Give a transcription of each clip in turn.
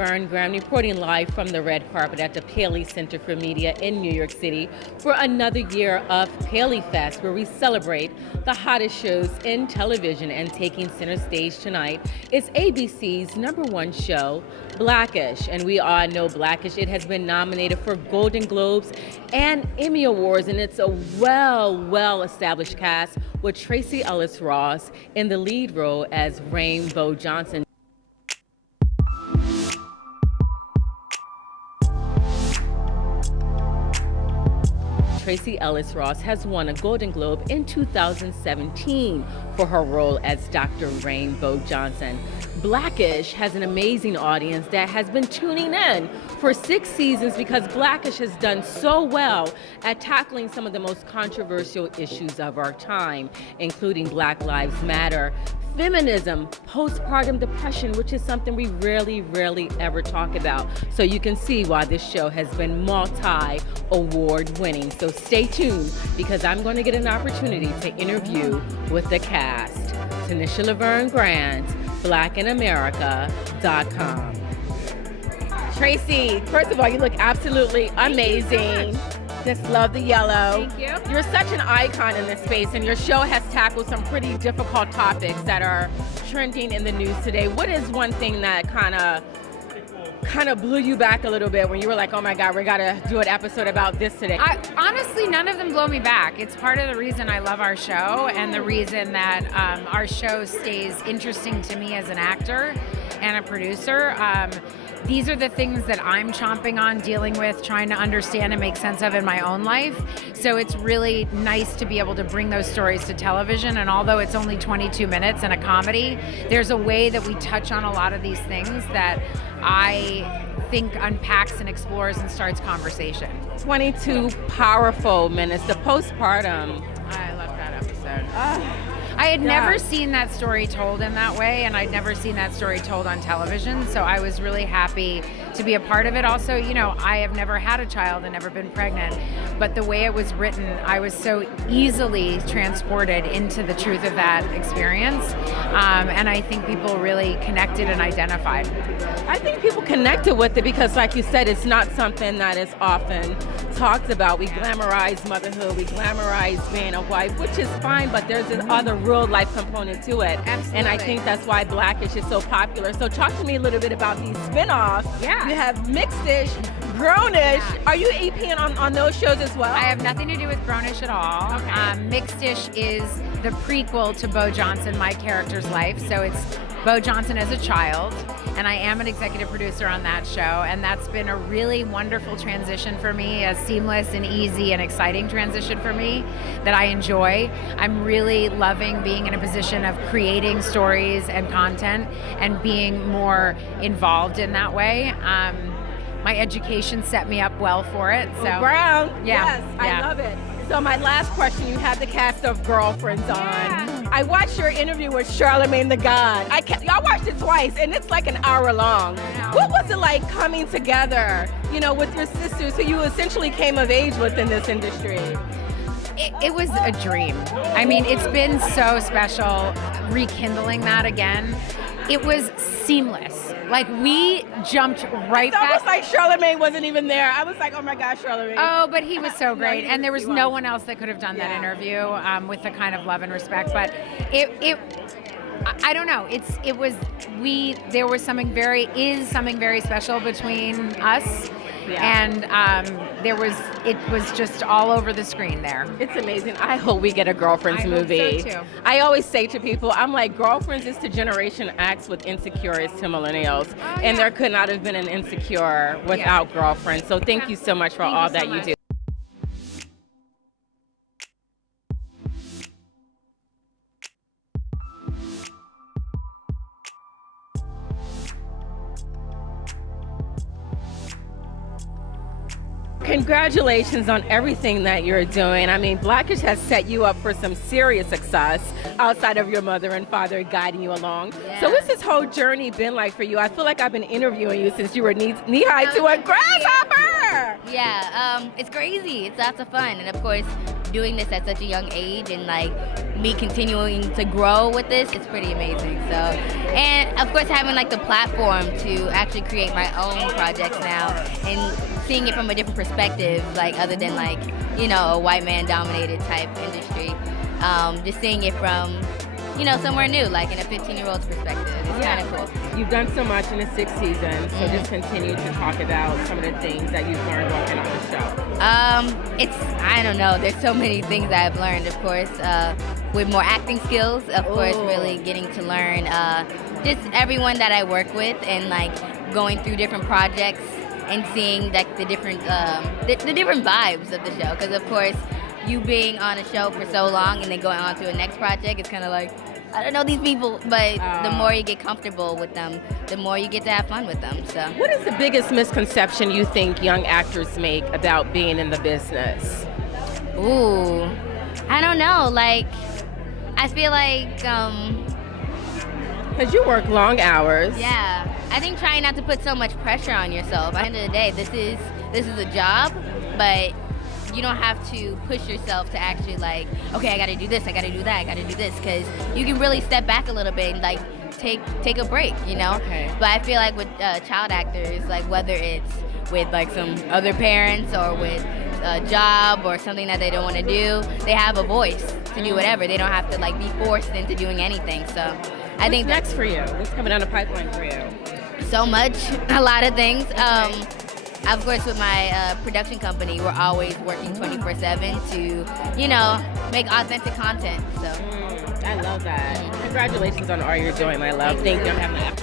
Laverne Graham reporting live from the red carpet at the Paley Center for Media in New York City for another year of Paley Fest, where we celebrate the hottest shows in television. And taking center stage tonight is ABC's #1 show, Blackish. And we all know Blackish. It has been nominated for Golden Globes and Emmy Awards, and it's a well-established cast with Tracee Ellis Ross in the lead role as Rainbow Johnson. Tracee Ellis Ross has won a Golden Globe in 2017 for her role as Dr. Rainbow Johnson. Blackish has an amazing audience that has been tuning in for 6 seasons because Blackish has done so well at tackling some of the most controversial issues of our time, including Black Lives Matter, feminism, postpartum depression, which is something we rarely ever talk about. So you can see why this show has been multi-award winning. So stay tuned because I'm going to get an opportunity to interview with the cast. Tanisha Laverne Grant, blackinamerica.com. Tracee, first of all, you look absolutely amazing. Just love the yellow. Thank you. You're such an icon in this space, and your show has tackled some pretty difficult topics that are trending in the news today. What is one thing that kind of blew you back a little bit when you were like, oh my God, we gotta do an episode about this today? Honestly, none of them blow me back. It's part of the reason I love our show and the reason that our show stays interesting to me as an actor and a producer. These are the things that I'm chomping on, dealing with, trying to understand and make sense of in my own life. So it's really nice to be able to bring those stories to television. And although it's only 22 minutes and a comedy, there's a way that we touch on a lot of these things that I think unpacks and explores and starts conversation. 22 powerful minutes, the postpartum. I love that episode. I had never seen that story told in that way, and I'd never seen that story told on television, so I was really happy to be a part of it. Also, you know, I have never had a child and never been pregnant, but the way it was written, I was so easily transported into the truth of that experience, and I think people really connected and identified. I think people connected with it because, like you said, it's not something that is often talked about. We glamorize motherhood, we glamorize being a wife, which is fine, but there's this other real life component to it. Absolutely. And I think that's why Blackish is so popular. So talk to me a little bit about these spin-offs. Yeah. You have Mixed-ish, Grownish. Yeah. Are you APing on those shows as well? I have nothing to do with Grownish at all. Okay. Mixed-ish is the prequel to Bo Johnson, my character's life. So it's Bo Johnson as a child, and I am an executive producer on that show, and that's been a really wonderful transition for me, a seamless and easy and exciting transition for me that I enjoy. I'm really loving being in a position of creating stories and content and being more involved in that way. My education set me up well for it. So Brown, yeah, yes, yeah. I love it. So my last question, you have the cast of Girlfriends on. Yeah. I watched your interview with Charlamagne the God. I watched it twice, and it's like an hour long. I know. What was it like coming together, you know, with your sisters who you essentially came of age with in this industry? It was a dream. I mean, it's been so special rekindling that again. It was seamless. Like, we jumped right back. It's almost like Charlamagne wasn't even there. I was like, oh my gosh, Charlamagne. Oh, but he was so great, No, and there was he was. no one else that could have done that Yeah. interview with the kind of love and respect. But I don't know. There was something very special between us, Yeah. and it was just all over the screen there. It's amazing. I hope we get a Girlfriends I hope so, movie. too. I always say to people, I'm like, Girlfriends is to Generation X what Insecure is to millennials. Oh, And yeah. there could not have been an Insecure without Girlfriends. So thank you so much for Thank all you so that you much. do. Congratulations on everything that you're doing. I mean, Blackish has set you up for some serious success outside of your mother and father guiding you along. Yeah. So what's this whole journey been like for you? I feel like I've been interviewing you since you were knee-high to a grasshopper. Yeah, it's crazy. It's lots of fun. And of course, doing this at such a young age and like me continuing to grow with this, it's pretty amazing. So, and of course having like the platform to actually create my own projects now and seeing it from a different perspective, like other than like, you know, a white man dominated type industry, just seeing it from, you know, somewhere new, like in a 15-year-old's perspective. It's kind of cool. You've done so much in the 6 seasons, so just continue to talk about some of the things that you've learned working on the show. I don't know, there's so many things I've learned, of course, with more acting skills, of course, really getting to learn just everyone that I work with and like going through different projects and seeing like the different different vibes of the show, because of course, you being on a show for so long and then going on to a next project, it's kind of like, I don't know these people, but the more you get comfortable with them, the more you get to have fun with them. So, what is the biggest misconception you think young actors make about being in the business? Ooh, I don't know. Like, I feel like, because you work long hours. Yeah, I think trying not to put so much pressure on yourself. At the end of the day, this is a job, but you don't have to push yourself to actually like, okay, I gotta do this, I gotta do that, I gotta do this, because you can really step back a little bit and like take a break, you know? Okay. But I feel like with child actors, like whether it's with like some other parents or with a job or something that they don't want to do, they have a voice to do whatever. They don't have to like be forced into doing anything. So I think What's next for you? What's coming down the pipeline for you? So much, a lot of things. Of course, with my production company, we're always working 24/7 to, you know, make authentic content. So I love that. Congratulations on all you're doing, my love. Thank you.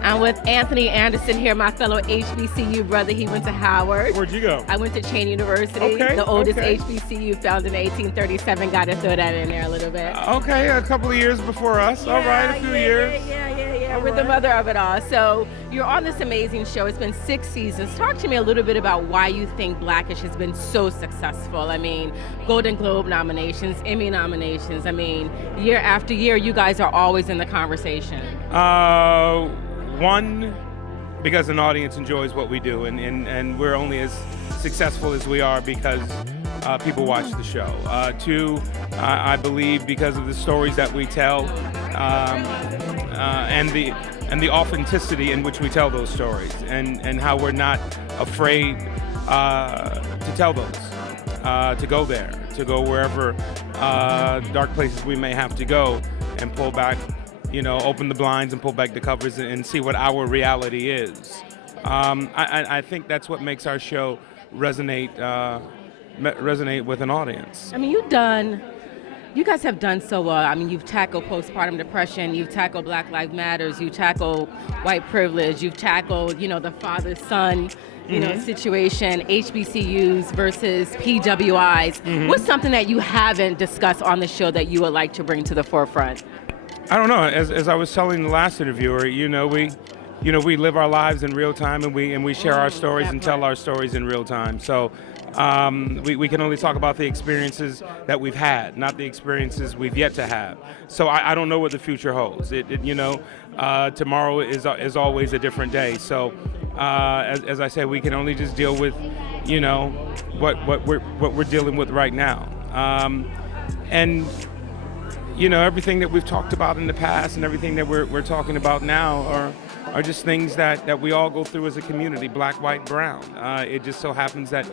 I'm with Anthony Anderson here, my fellow HBCU brother. He went to Howard. Where'd you go? I went to Cheyney University, Okay, the oldest okay. HBCU, founded in 1837. Got to throw that in there a little bit. Okay, a couple of years before us. All right, a few years. Yeah. We're the mother of it all. So you're on this amazing show. It's been 6 seasons. Talk to me a little bit about why you think Blackish has been so successful. I mean, Golden Globe nominations, Emmy nominations. I mean, year after year, you guys are always in the conversation. One, because an audience enjoys what we do, and we're only as successful as we are because people watch the show. Two, I believe because of the stories that we tell, and the authenticity in which we tell those stories, and how we're not afraid to tell those, to go there, to go wherever dark places we may have to go, and pull back, you know, open the blinds and pull back the covers and see what our reality is. I think that's what makes our show resonate with an audience. I mean, you guys have done so well. I mean, you've tackled postpartum depression, you've tackled Black Lives Matters, you've tackled white privilege, you've tackled, you know, the father-son, you know, situation, HBCUs versus PWIs. What's something that you haven't discussed on the show that you would like to bring to the forefront? I don't know. As I was telling the last interviewer, we live our lives in real time, and we share our stories and tell our stories in real time. So we can only talk about the experiences that we've had, not the experiences we've yet to have. So I don't know what the future holds. Tomorrow is always a different day. So as I said, we can only just deal with, you know, what we're dealing with right now. And you know, everything that we've talked about in the past and everything that we're talking about now are just things that we all go through as a community, black, white, brown. It just so happens that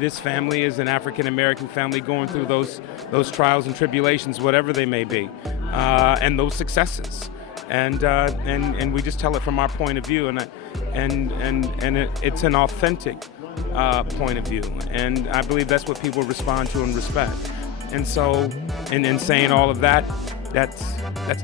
this family is an African-American family going through those trials and tribulations, whatever they may be, and those successes. And we just tell it from our point of view, and it's an authentic point of view. And I believe that's what people respond to and respect. And so, in saying all of that, that's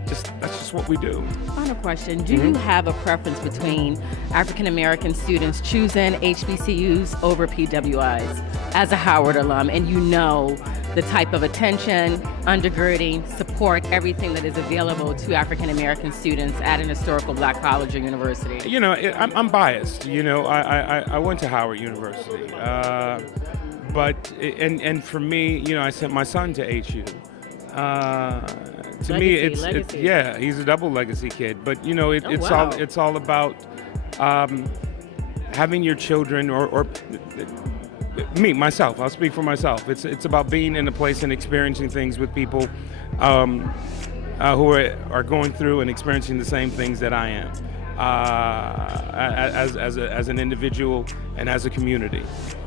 just what we do. Final question: do you have a preference between African American students choosing HBCUs over PWIs? As a Howard alum, and you know the type of attention, undergirding, support, everything that is available to African American students at an historical Black college or university. You know, I'm biased. You know, I went to Howard University. But for me, you know, I sent my son to HU. To me, it's yeah, he's a double legacy kid. But you know, it's all about having your children or myself. I'll speak for myself. It's about being in a place and experiencing things with people who are going through and experiencing the same things that I am, as an individual and as a community.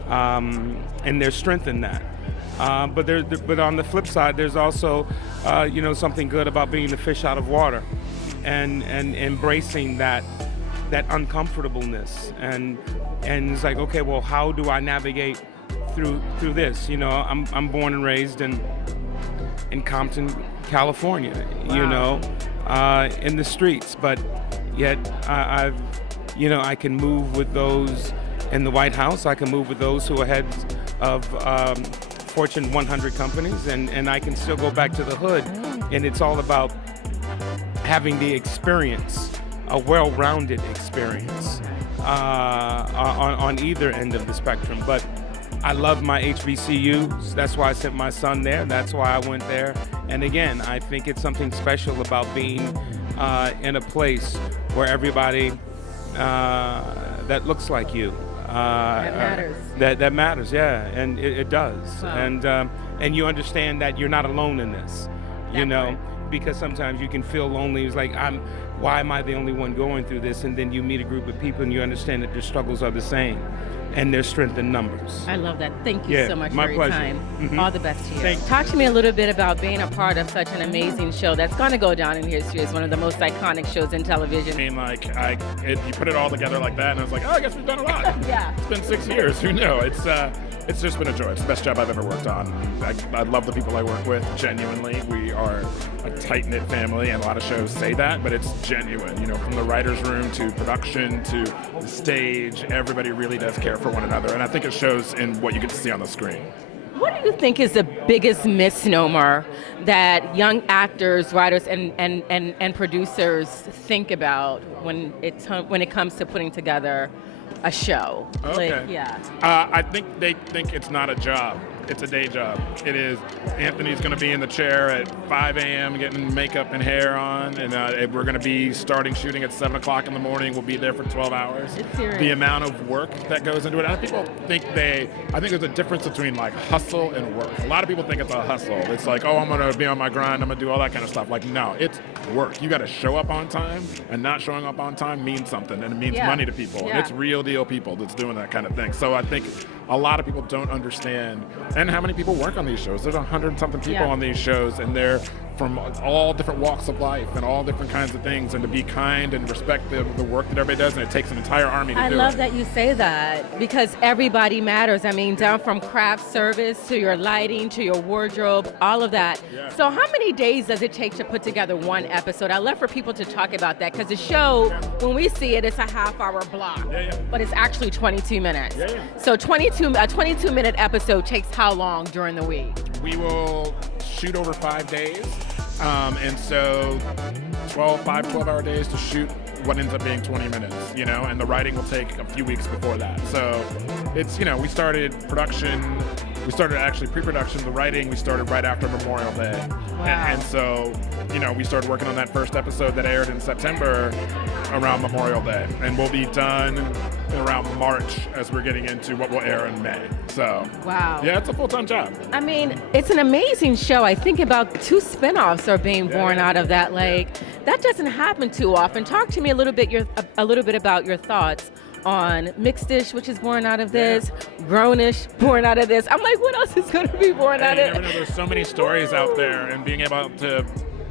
And there's strength in that. But on the flip side, there's also something good about being a fish out of water, and embracing that uncomfortableness, and it's like, okay, well, how do I navigate through this? I'm born and raised in Compton, California. Wow. In the streets, but yet I can move with those in the White House. I can move with those who are heads of Fortune 100 companies, and I can still go back to the hood. And it's all about having the experience, a well-rounded experience on either end of the spectrum. But I love my HBCUs. That's why I sent my son there. That's why I went there. And again, I think it's something special about being in a place where everybody that looks like you. That matters. That matters, yeah, and it does. Wow. And you understand that you're not alone in this, because sometimes you can feel lonely. It's like, why am I the only one going through this? And then you meet a group of people and you understand that their struggles are the same, and there's strength in numbers. I love that. Thank you so much my for your pleasure. time. Mhm. All the best to you. Thanks. Talk to me a little bit about being a part of such an amazing show that's going to go down in history as one of the most iconic shows in television. I mean, you put it all together like that, and I was like, oh, I guess we've done a lot. Yeah. It's been 6 years. Who knew? It's just been a joy. It's the best job I've ever worked on. I love the people I work with. Genuinely, we are a tight-knit family, and a lot of shows say that, but it's genuine. From the writers' room to production to the stage, everybody really does care for one another, and I think it shows in what you get to see on the screen. What do you think is the biggest misnomer that young actors, writers, and producers think about when it comes to putting together a show? Okay. Yeah. I think they think it's not a job. It's a day job. It is. Anthony's going to be in the chair at 5 a.m. getting makeup and hair on, and we're going to be starting shooting at 7 o'clock in the morning. We'll be there for 12 hours. It's serious. The amount of work that goes into it. I think people think I think there's a difference between like hustle and work. A lot of people think it's a hustle. It's like, oh, I'm going to be on my grind. I'm going to do all that kind of stuff. Like, no, it's work. You got to show up on time, and not showing up on time means something, and it means money to people. Yeah. And it's real deal people that's doing that kind of thing. So I think a lot of people don't understand, and how many people work on these shows. There's 100-something people on these shows, and they're from all different walks of life and all different kinds of things, and to be kind and respect the work that everybody does, and it takes an entire army to do it. I love that you say that, because everybody matters. I mean, down from craft service to your lighting to your wardrobe, all of that. Yeah. So how many days does it take to put together one episode? I love for people to talk about that, because the show, when we see it, it's a half-hour block, but it's actually 22 minutes. Yeah, yeah. So a 22-minute episode takes how long during the week? We will shoot over 5 days, and so 12-hour days to shoot what ends up being 20 minutes, and the writing will take a few weeks before that. So it's, we started actually pre-production, the writing, we started right after Memorial Day. Wow. And so, we started working on that first episode that aired in September around Memorial Day. And we'll be done around March as we're getting into what will air in May. So, wow. Yeah, it's a full-time job. I mean, it's an amazing show. I think about 2 spinoffs are being born out of that. That doesn't happen too often. Talk to me a little bit about your thoughts on Mixed-ish, which is born out of this, Grownish, born out of this. I'm like, what else is going to be born out You of never know. There's so many stories out there, and being able to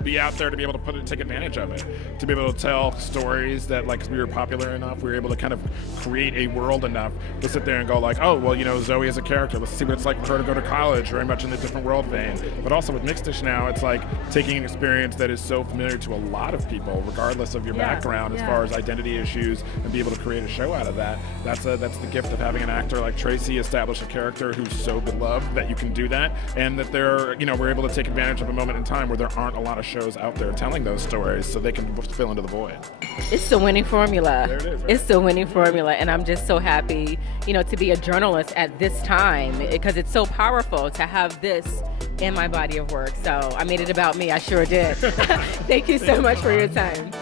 be out there to be able to take advantage of it, to be able to tell stories that, like, we were popular enough, we were able to kind of create a world enough to sit there and go like, oh, well, Zoe is a character, let's see what it's like for her to go to college, very much in the different world vein. But also with Mixed-ish now, it's like taking an experience that is so familiar to a lot of people, regardless of your background, as far as identity issues, and be able to create a show out of that. That's the gift of having an actor like Tracy establish a character who's so beloved that you can do that, and that we're able to take advantage of a moment in time where there aren't a lot of shows out there telling those stories, so they can fill into the void. It's the winning formula. There it is, right? It's the winning formula, and I'm just so happy, to be a journalist at this time, because it's so powerful to have this in my body of work. So I made it about me. I sure did. Thank you so much for your time.